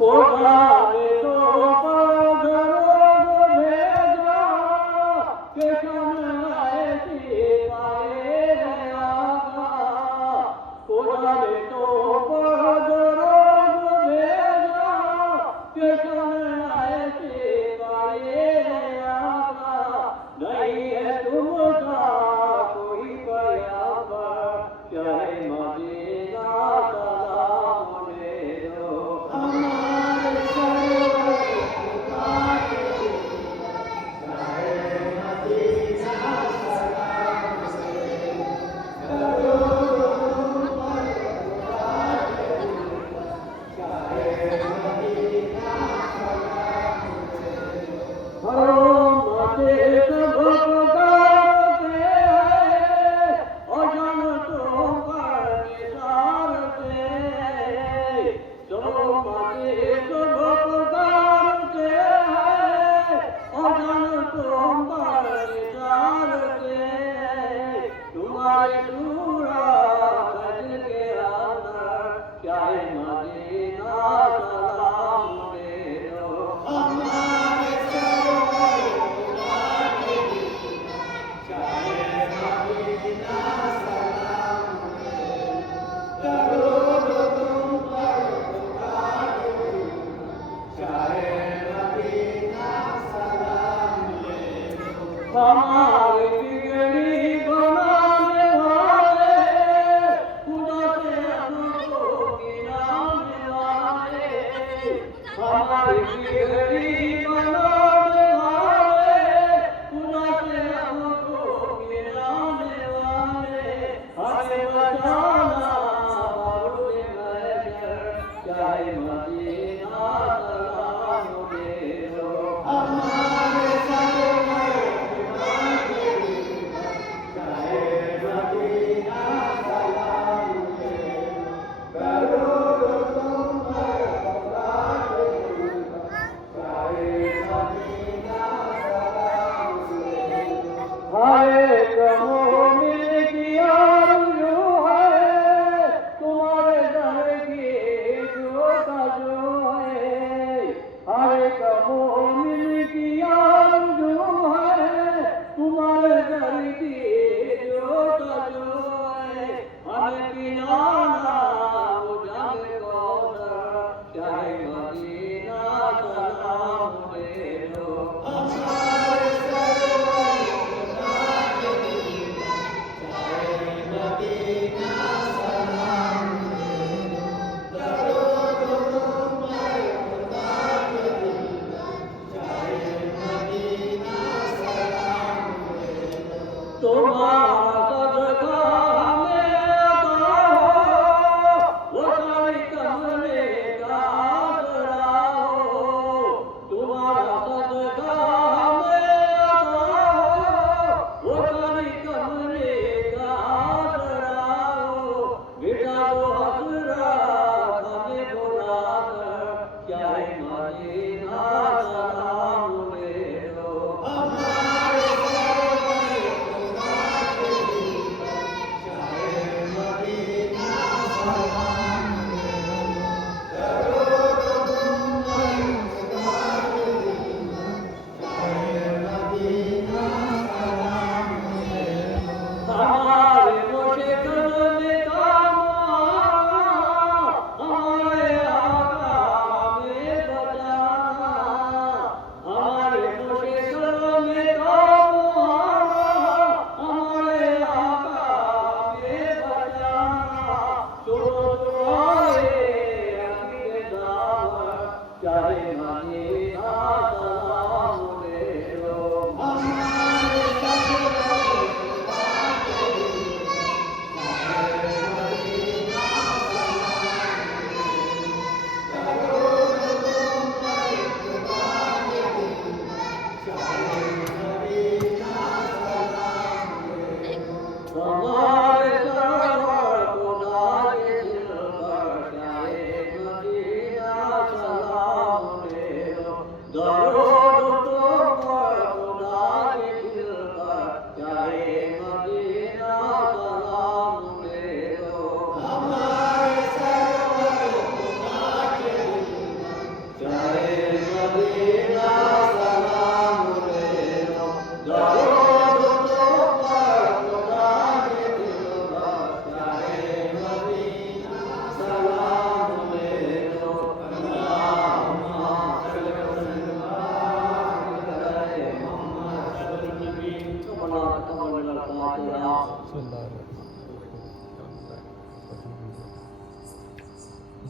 कोठारे तो पगरो भेजा के कमलाए सीताए आगा कोठारे तो पगरो भेजा के कमलाए सीताए आगा नहीं है तुमका कोई बयाबा चाहे मदीना सलाम ले लो हमारे बिगड़ी बनाने वाले खुदा से हमको गिराने वाले हमारी बिगड़ी बनाने वाले खुदा से हमको गिराने वाले हमें बचाना बाबू नजर चाहे मदीना सलाम दे दो हमारे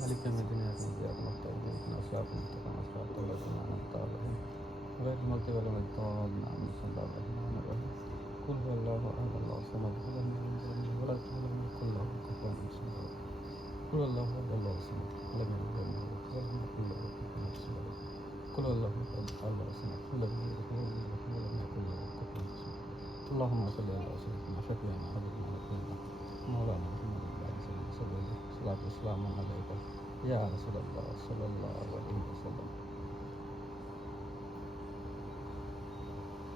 مالك يوم الدين إياك نعبد وإياك نستعين اهدنا الصراط المستقيم صراط الذين أنعمت عليهم غير المغضوب عليهم ولا الضالين آمين بسم الله الرحمن الرحيم قل هو الله أحد الله الصمد لم يلد ولم يولد ولم يكن له كفوا أحد قل هو الله أحد الله الصمد لم يلد ولم يولد ولم يكن له كفوا أحد قل هو الله أحد الله الصمد لم يلد ولم يولد ولم يكن له كفوا أحد اللهم صل على سيدنا شفيعنا حبيبنا ونبينا مولانا محمد صلى الله عليه وسلم الصلاة والسلام عليك يا رسول الله صلى الله عليه وسلم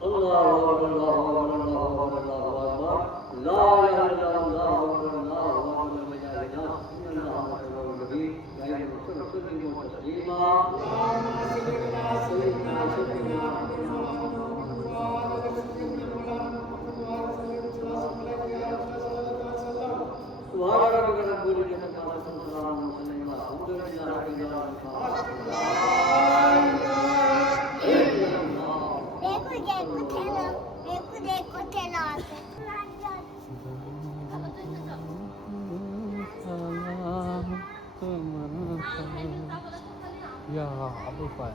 الله أكبر الله أكبر الله أكبر الله أكبر لا إله إلا الله الله أكبر مجاهدا إن الله أكبر النبي يا أيها الرسول صلوا تسليما اللهم صل على سيدنا سبحان ربك رب العزة عما يصفون وسلام على المرسلين والحمد لله رب يا أبو فايز